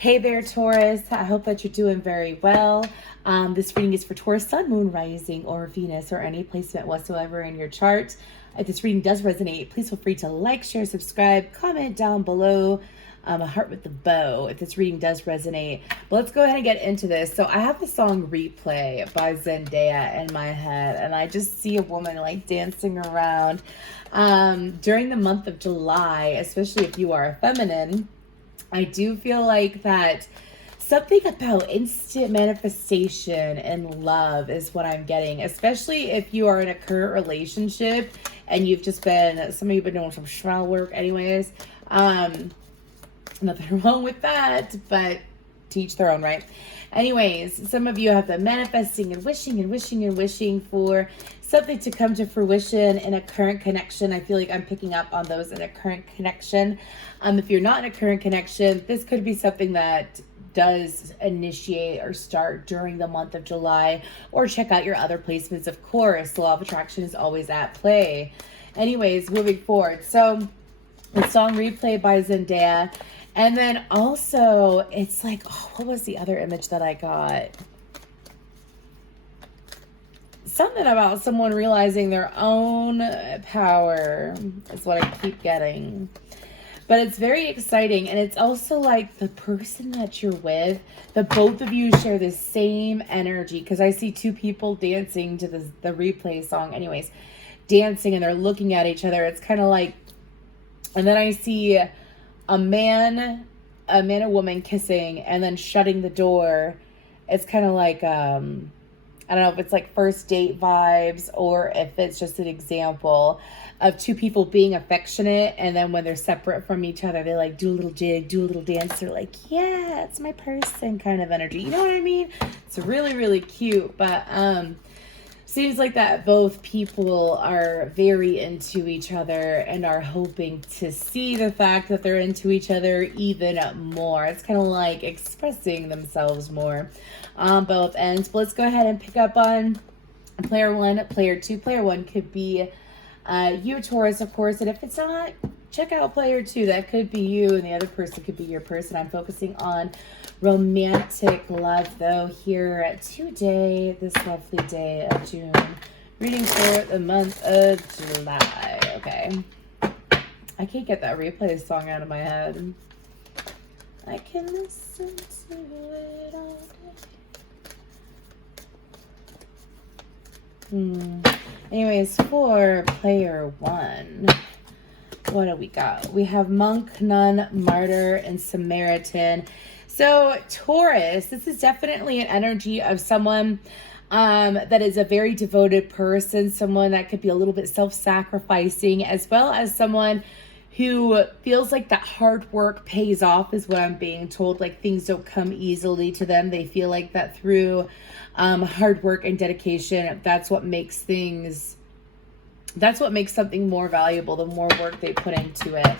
Hey there, Taurus. I hope that you're doing very well. This reading is for Taurus, Sun, Moon, Rising, or Venus, or any placement whatsoever in your chart. If this reading does resonate, please feel free to like, share, subscribe, comment down below. A heart with the bow if this reading does resonate. But let's go ahead and get into this. So I have the song Replay by Zendaya in my head, and I just see a woman like dancing around during the month of July, especially if you are a feminine. I do feel like that something about instant manifestation and love is what I'm getting, especially if you are in a current relationship and you've just been, some of you have been doing some shroud work anyways. Nothing wrong with that, but teach their own, right? Anyways, some of you have been manifesting and wishing and wishing and wishing for something to come to fruition in a current connection. I feel like I'm picking up on those in a current connection. If you're not in a current connection, this could be something that does initiate or start during the month of July, or check out your other placements. Of course, the law of attraction is always at play. Anyways, moving forward. So the song Replay by Zendaya. And then also, it's like, oh, what was the other image that I got? Something about someone realizing their own power is what I keep getting. But it's very exciting. And it's also like the person that you're with, the both of you share the same energy. Because I see two people dancing to the Replay song anyways. Dancing, and they're looking at each other. It's kind of like, and then I see a man and woman kissing and then shutting the door. It's kind of like, I don't know if it's like first date vibes or if it's just an example of two people being affectionate. And then when they're separate from each other, they like do a little jig, do a little dance. They're like, yeah, it's my person kind of energy. You know what I mean? It's really, really cute. But, seems like that both people are very into each other and are hoping to see the fact that they're into each other even more. It's kind of like expressing themselves more on both ends. But let's go ahead and pick up on player one, player two. Player one could be you, Taurus, of course. And if it's not, check out player two. That could be you, and the other person could be your person. I'm focusing on romantic love, though, here today, this lovely day of June. Reading for the month of July. Okay. I can't get that Replay song out of my head. I can listen to it all day. Anyways, for player one, what do we got? We have Monk, Nun, Martyr, and Samaritan. So Taurus, this is definitely an energy of someone that is a very devoted person, someone that could be a little bit self-sacrificing, as well as someone who feels like that hard work pays off, is what I'm being told. Like things don't come easily to them. They feel like that through hard work and dedication, that's what makes something more valuable, the more work they put into it.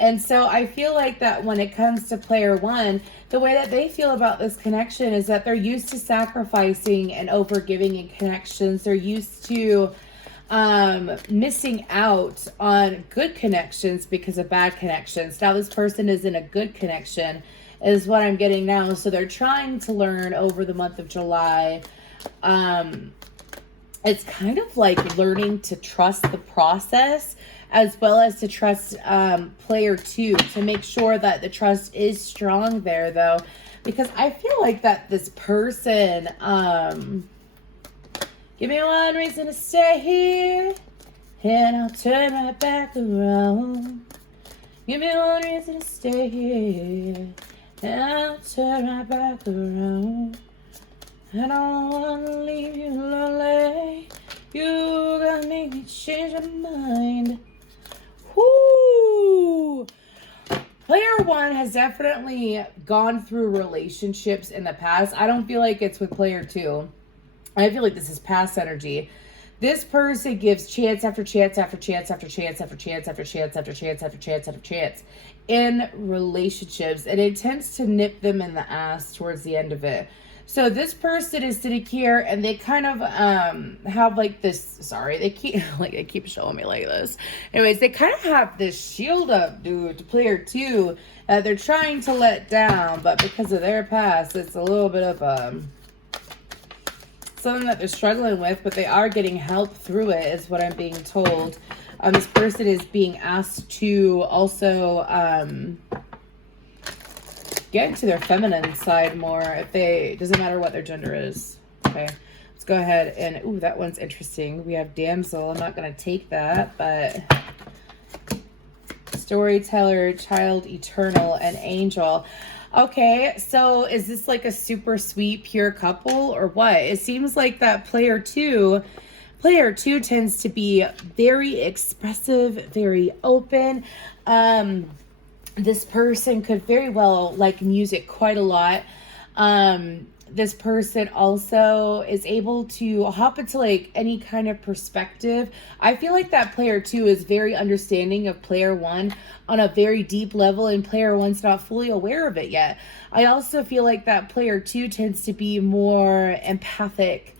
And so I feel like that when it comes to player one, the way that they feel about this connection is that they're used to sacrificing and overgiving in connections. They're used to missing out on good connections because of bad connections. Now this person is in a good connection is what I'm getting now. So they're trying to learn over the month of July. It's kind of like learning to trust the process, as well as to trust player two, to make sure that the trust is strong there, though, because I feel like that this person, give me one reason to stay here, and I'll turn my back around. Give me one reason to stay here, and I'll turn my back around. I don't want to leave you lonely. You gotta make me change my mind. Whoo! Player one has definitely gone through relationships in the past. I don't feel like it's with player two. I feel like this is past energy. This person gives chance after chance after chance after chance after chance after chance after chance after chance after chance in relationships, and it tends to nip them in the ass towards the end of it. So this person is sitting here and they kind of have like this, sorry, they keep showing me like this. Anyways, they kind of have this shield up, dude, to player 2 that they're trying to let down, but because of their past, it's a little bit of something that they're struggling with, but they are getting help through it, is what I'm being told. This person is being asked to also get into their feminine side more. Doesn't matter what their gender is. Okay, let's go ahead and, ooh, that one's interesting. We have damsel. I'm not going to take that, but storyteller, child, eternal, and angel. Okay, so is this like a super sweet, pure couple or what? It seems like that player two tends to be very expressive, very open. This person could very well like music quite a lot. This person also is able to hop into like any kind of perspective. I feel like that player 2 is very understanding of player 1 on a very deep level, and player 1's not fully aware of it yet. I also feel like that player 2 tends to be more empathic,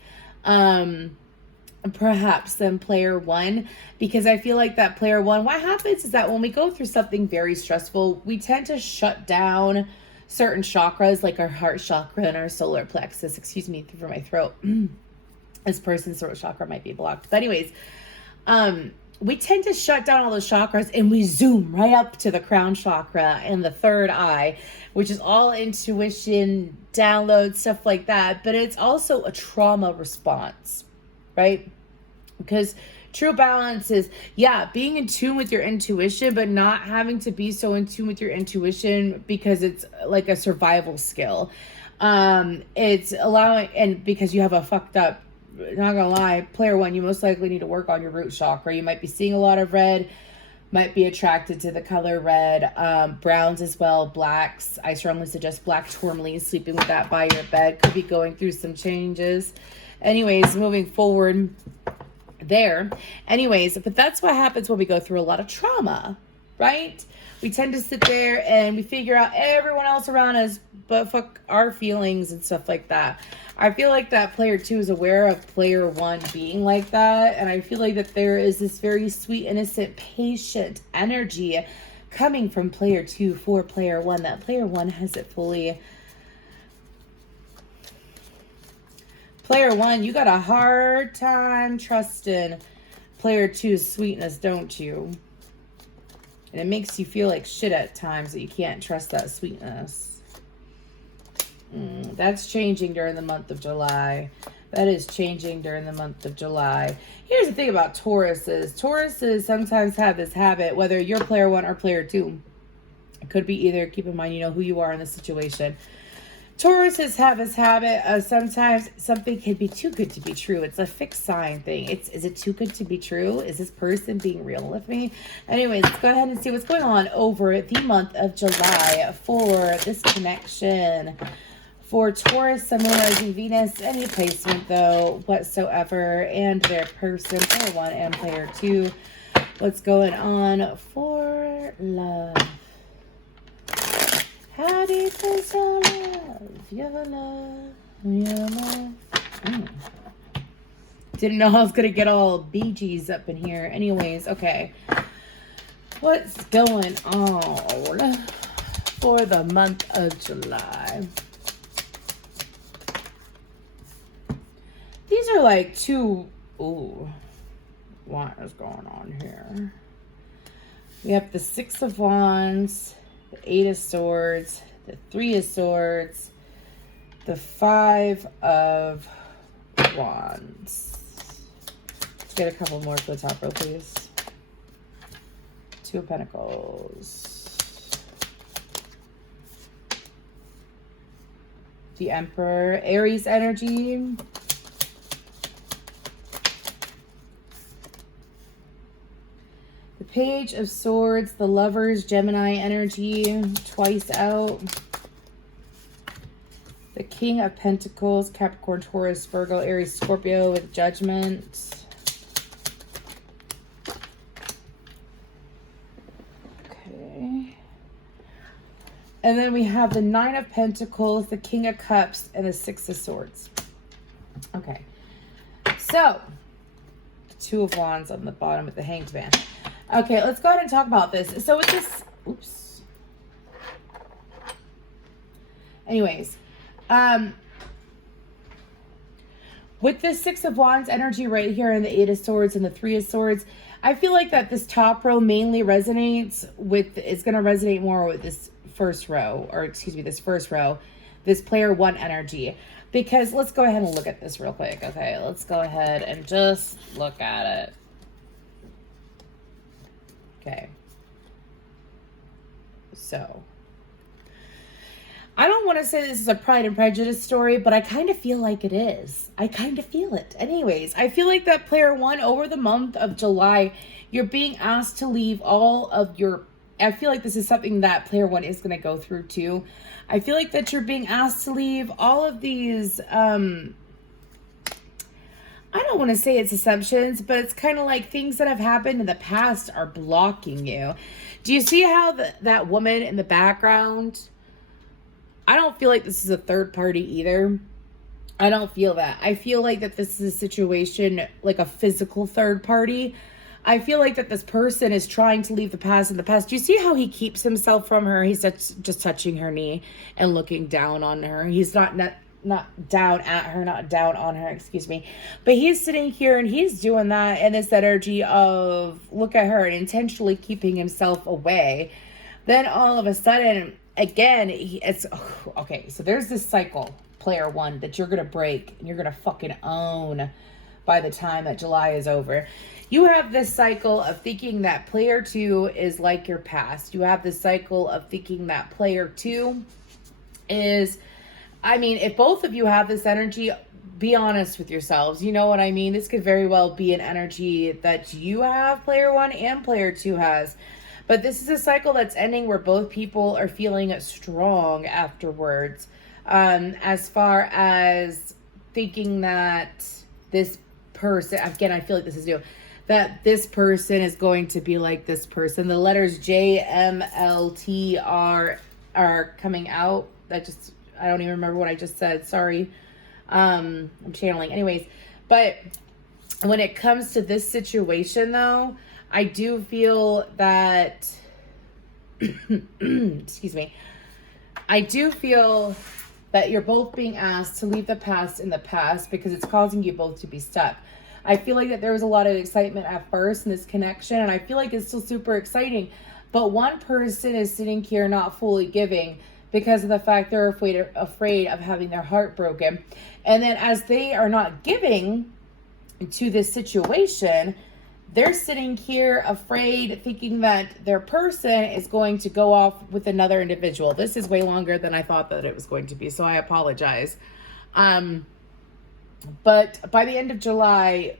perhaps, than player 1, because I feel like that player 1, what happens is that when we go through something very stressful, we tend to shut down certain chakras, like our heart chakra and our solar plexus. Excuse me for my throat. This person's throat chakra might be blocked, but anyways, we tend to shut down all those chakras and we zoom right up to the crown chakra and the third eye, which is all intuition, download, stuff like that. But it's also a trauma response, right? Because true balance is, yeah, being in tune with your intuition, but not having to be so in tune with your intuition because it's like a survival skill. It's allowing, and because you have a fucked up, not gonna lie, player 1, you most likely need to work on your root chakra. You might be seeing a lot of red, might be attracted to the color red, browns as well, blacks. I strongly suggest black tourmaline, sleeping with that by your bed. Could be going through some changes. Anyways, moving forward there. Anyways, but that's what happens when we go through a lot of trauma, right? We tend to sit there and we figure out everyone else around us, but fuck our feelings and stuff like that. I feel like that player 2 is aware of player 1 being like that. And I feel like that there is this very sweet, innocent, patient energy coming from player 2 for player 1. That player 1 has it fully. Player 1, you got a hard time trusting player 2's sweetness, don't you? And it makes you feel like shit at times that you can't trust that sweetness. That's changing during the month of July. That is changing during the month of July. Here's the thing about Tauruses. Tauruses sometimes have this habit, whether you're player 1 or player 2. It could be either. Keep in mind, you know who you are in this situation. Tauruses have this habit of sometimes something can be too good to be true. It's a fixed sign thing. Is it too good to be true? Is this person being real with me? Anyways, let's go ahead and see what's going on over the month of July for this connection. For Taurus, Sun, Moon, Rising, Venus, any placement though whatsoever, and their person, player 1 and player 2. What's going on for love? How deep is your love? Your love, your love. Didn't know I was gonna get all Bee Gees up in here. Anyways, okay. What's going on for the month of July? These are like two. Ooh, what is going on here? We have the 6 of Wands, the 8 of Swords, the 3 of Swords, the 5 of Wands. Let's get a couple more for the top row, please. 2 of Pentacles. The Emperor, Aries energy. Page of Swords, the Lovers, Gemini energy, twice out. The King of Pentacles, Capricorn, Taurus, Virgo, Aries, Scorpio with Judgment. Okay. And then we have the Nine of Pentacles, the King of Cups, and the Six of Swords. Okay. So, the Two of Wands on the bottom with the Hanged Man. Okay, let's go ahead and talk about this. So with this, oops. Anyways, with this Six of Wands energy right here and the Eight of Swords and the Three of Swords, I feel like that this top row mainly resonates with, it's going to resonate more with this first row, or excuse me, this first row, this player one energy. Because let's go ahead and look at this real quick. Okay, let's go ahead and just look at it. Okay. So, I don't want to say this is a Pride and Prejudice story, but I kind of feel like it is. I kind of feel it. Anyways, I feel like that player one over the month of July, you're being asked to leave all of your, I feel like this is something that player one is going to go through too. I feel like that you're being asked to leave all of these, I don't want to say it's assumptions, but it's kind of like things that have happened in the past are blocking you. Do you see how that woman in the background, I don't feel like this is a third party either. I don't feel that. I feel like that this is a situation like a physical third party. I feel like that this person is trying to leave the past in the past. Do you see how he keeps himself from her? He's just touching her knee and looking down on her. He's not down at her, not down on her, excuse me. But he's sitting here and he's doing that in this energy of look at her and intentionally keeping himself away. Then all of a sudden, again, it's okay. So there's this cycle, player one, that you're going to break and you're going to fucking own by the time that July is over. You have this cycle of thinking that player two is like your past. You have this cycle of thinking that player two is, I mean, if both of you have this energy, be honest with yourselves. You know what I mean? This could very well be an energy that you have, player one, and player two has. But this is a cycle that's ending where both people are feeling strong afterwards. As far as thinking that this person, again, I feel like this is new, that this person is going to be like this person. The letters J, M, L, T, R are coming out. I don't even remember what I just said. Sorry. I'm channeling. Anyways, but when it comes to this situation, though, I do feel that, excuse me, I do feel that you're both being asked to leave the past in the past because it's causing you both to be stuck. I feel like that there was a lot of excitement at first in this connection, and I feel like it's still super exciting, but one person is sitting here not fully giving because of the fact they're afraid of having their heart broken. And then as they are not giving to this situation, they're sitting here afraid, thinking that their person is going to go off with another individual. This is way longer than I thought that it was going to be, so I apologize. But by the end of July,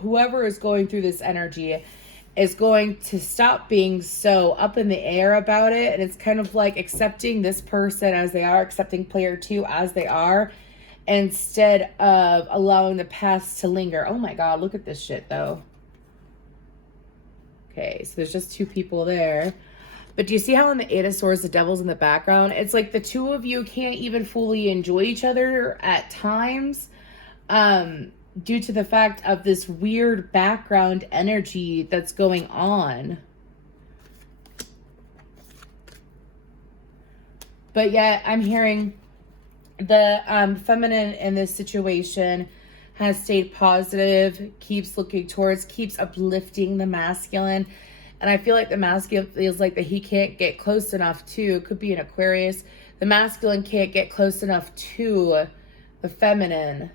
whoever is going through this energy is going to stop being so up in the air about it. And it's kind of like accepting this person as they are, accepting player two as they are, instead of allowing the past to linger. Oh my God, look at this shit though. Okay, so there's just two people there. But do you see how in the Eight of Swords, the Devil's in the background? It's like the two of you can't even fully enjoy each other at times due to the fact of this weird background energy that's going on. But yet I'm hearing the feminine in this situation has stayed positive, keeps looking towards, keeps uplifting the masculine. And I feel like the masculine feels like that he can't get close enough to, could be an Aquarius, the masculine can't get close enough to the feminine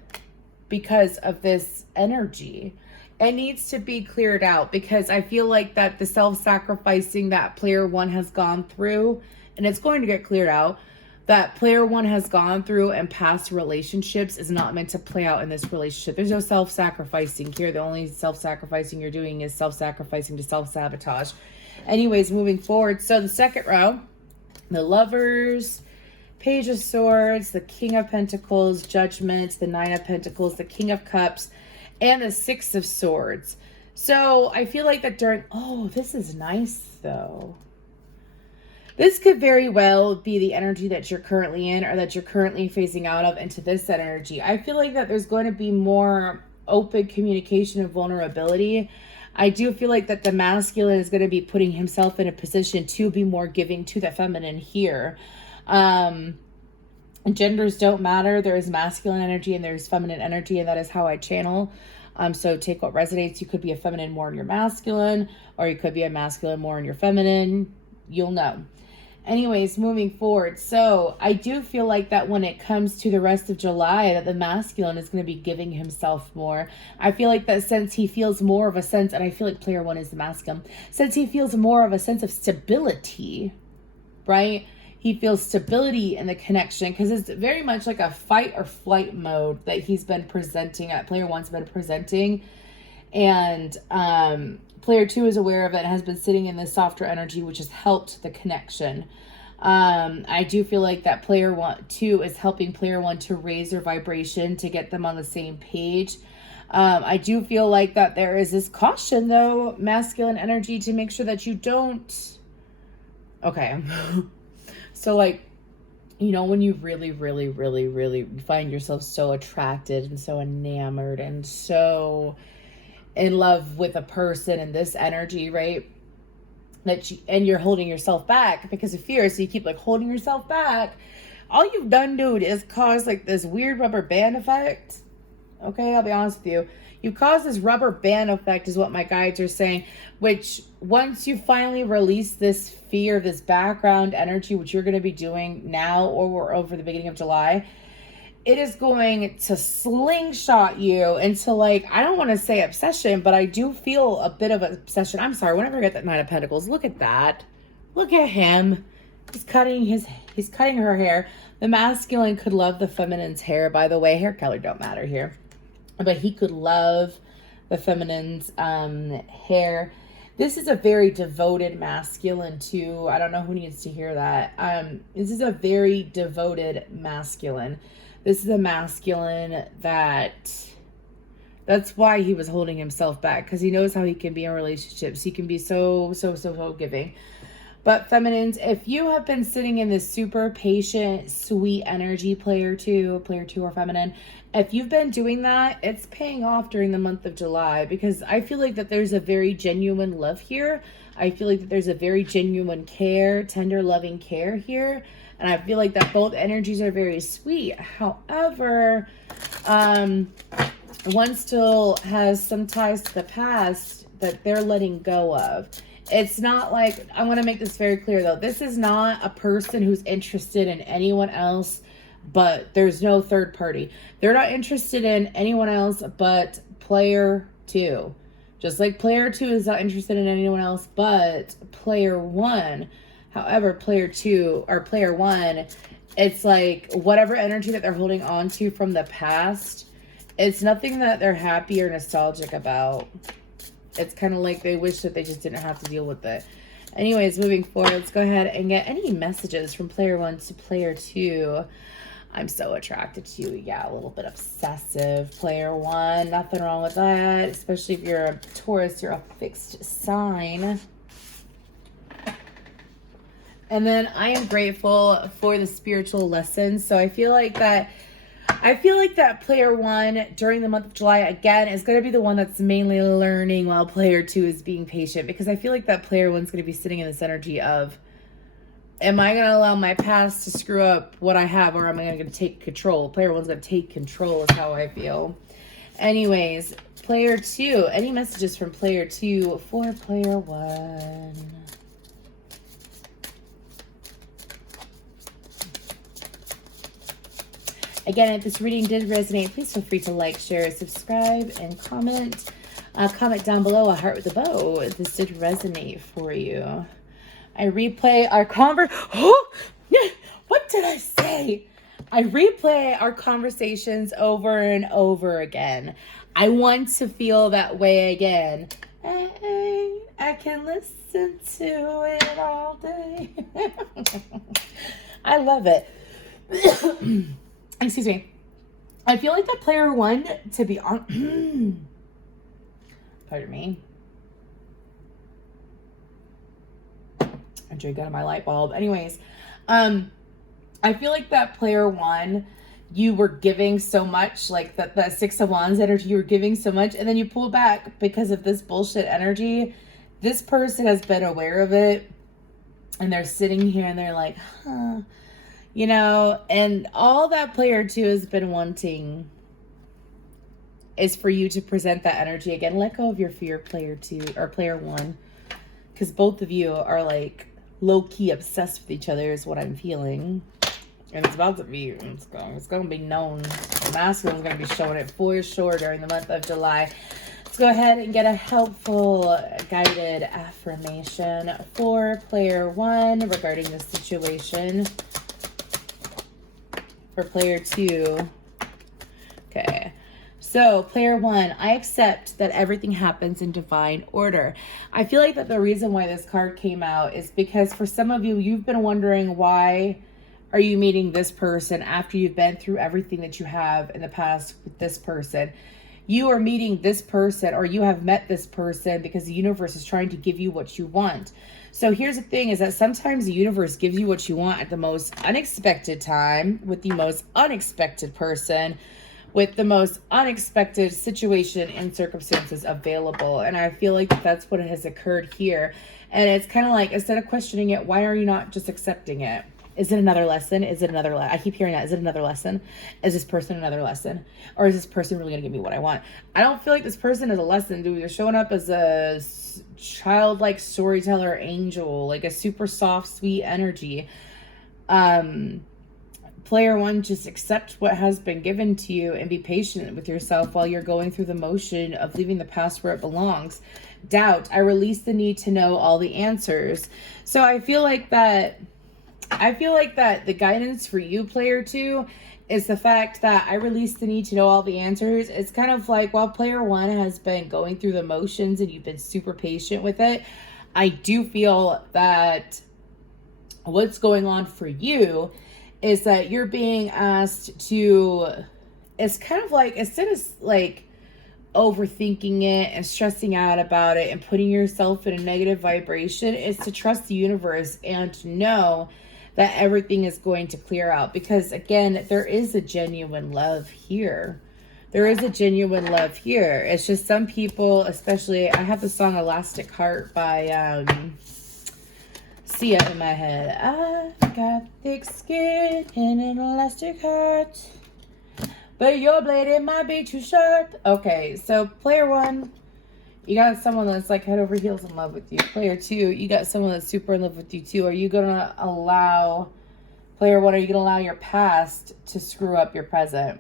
because of this energy. It needs to be cleared out because I feel like that the self-sacrificing that player one has gone through, and it's going to get cleared out, that player one has gone through in past relationships is not meant to play out in this relationship. There's no self-sacrificing here. The only self-sacrificing you're doing is self-sacrificing to self-sabotage. Anyways, moving forward. So the second row, the Lovers, Page of Swords, the King of Pentacles, Judgment, the Nine of Pentacles, the King of Cups, and the Six of Swords. So I feel like that during, oh, this is nice though. This could very well be the energy that you're currently in or that you're currently phasing out of into this energy. I feel like that there's going to be more open communication and vulnerability. I do feel like that the masculine is going to be putting himself in a position to be more giving to the feminine here. Genders don't matter. There is masculine energy and there's feminine energy, and that is how I channel. So take what resonates. You could be a feminine more in your masculine, or you could be a masculine more in your feminine. You'll know. Anyways, moving forward. So I do feel like that when it comes to the rest of July, that the masculine is going to be giving himself more. I feel like that since he feels more of a sense, and I feel like player one is the masculine, since he feels more of a sense of stability, right? He feels stability in the connection because it's very much like a fight or flight mode that he's been presenting, at player one's been presenting. And player two is aware of it and has been sitting in this softer energy, which has helped the connection. I do feel like that player two is helping player one to raise their vibration, to get them on the same page. I do feel like that there is this caution, though, masculine energy, to make sure that you don't... Okay. So, like, you know, when you really, really, really, really find yourself so attracted and so enamored and so in love with a person in this energy, right? And you're holding yourself back because of fear. So you keep like holding yourself back. All you've done, dude, is cause like this weird rubber band effect. Okay, I'll be honest with you. You cause this rubber band effect is what my guides are saying, which once you finally release this fear, this background energy, which you're going to be doing now or over the beginning of July, it is going to slingshot you into, like, I don't want to say obsession, but I do feel a bit of obsession. I'm sorry, whenever I get that Knight of Pentacles, look at that. Look at him. He's cutting her hair. The masculine could love the feminine's hair, by the way. Hair color don't matter here. But he could love the feminine's hair. This is a very devoted masculine too. I don't know who needs to hear that. This is a very devoted masculine. This is a masculine that's why he was holding himself back, because he knows how he can be in relationships. He can be so giving. But feminines, if you have been sitting in this super patient, sweet energy, player two or feminine, if you've been doing that, it's paying off during the month of July, because I feel like that there's a very genuine love here. I feel like that there's a very genuine care, tender, loving care here. And I feel like that both energies are very sweet. However, one still has some ties to the past that they're letting go of. It's not like, I want to make this very clear though. This is not a person who's interested in anyone else, but there's no third party. They're not interested in anyone else but player two. Just like player two is not interested in anyone else but player one. However, player two or player one, it's like whatever energy that they're holding on to from the past, it's nothing that they're happy or nostalgic about. It's kind of like they wish that they just didn't have to deal with it. Anyways, moving forward, let's go ahead and get any messages from player one to player two. I'm so attracted to you. Yeah, a little bit obsessive. Player one, nothing wrong with that. Especially if you're a Taurus, you're a fixed sign. And then I am grateful for the spiritual lessons. So I feel like that player one during the month of July, again, is going to be the one that's mainly learning while player two is being patient. Because I feel like that player one's going to be sitting in this energy of, am I going to allow my past to screw up what I have, or am I going to take control? Player one's going to take control is how I feel. Anyways, player two, any messages from player two for player one? Again, if this reading did resonate, please feel free to like, share, subscribe, and comment. Comment down below a heart with a bow if this did resonate for you. I replay our what did I say? I replay our conversations over and over again. I want to feel that way again. I can listen to it all day. I love it. Excuse me. I feel like that player one, to be on pardon me. I drink out of my light bulb. Anyways, I feel like that player one, you were giving so much, like that Six of Wands energy, you were giving so much, and then you pull back because of this bullshit energy. This person has been aware of it, and they're sitting here and they're like, huh, you know, and all that player two has been wanting is for you to present that energy again. Let go of your fear, player two, or player one, because both of you are like low-key obsessed with each other is what I'm feeling. And it's about to be, it's going to be known. The masculine is going to be showing it for sure during the month of July. Let's go ahead and get a helpful guided affirmation for player one regarding this situation. For player two. Okay. So, player one, I accept that everything happens in divine order. I feel like that the reason why this card came out is because for some of you, you've been wondering why are you meeting this person after you've been through everything that you have in the past with this person. You are meeting this person, or you have met this person because the universe is trying to give you what you want. So here's the thing, is that sometimes the universe gives you what you want at the most unexpected time, with the most unexpected person, with the most unexpected situation and circumstances available. And I feel like that's what has occurred here. And it's kind of like, instead of questioning it, why are you not just accepting it? Is it another lesson? Is it another I keep hearing that. Is it another lesson? Is this person another lesson? Or is this person really going to give me what I want? I don't feel like this person is a lesson, dude. They're showing up as a childlike storyteller angel, like a super soft, sweet energy. Player one, just accept what has been given to you and be patient with yourself while you're going through the motion of leaving the past where it belongs. Doubt. I release the need to know all the answers. So I feel like that the guidance for you, player two, is the fact that I release the need to know all the answers. It's kind of like, while player one has been going through the motions and you've been super patient with it, I do feel that what's going on for you is that you're being asked to, it's kind of like, instead of like overthinking it and stressing out about it and putting yourself in a negative vibration, is to trust the universe and to know that everything is going to clear out. Because again, there is a genuine love here. There is a genuine love here. It's just some people, especially, I have the song Elastic Heart by Sia in my head. I got thick skin and an elastic heart, but your blade, it might be too sharp. Okay, so player one, you got someone that's like head over heels in love with you. Player two, you got someone that's super in love with you too. Are you going to allow, player one, are you going to allow your past to screw up your present?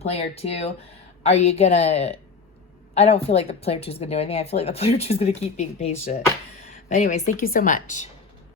Player two, are you going to, I don't feel like the player two is going to do anything. I feel like the player two is going to keep being patient. But anyways, thank you so much.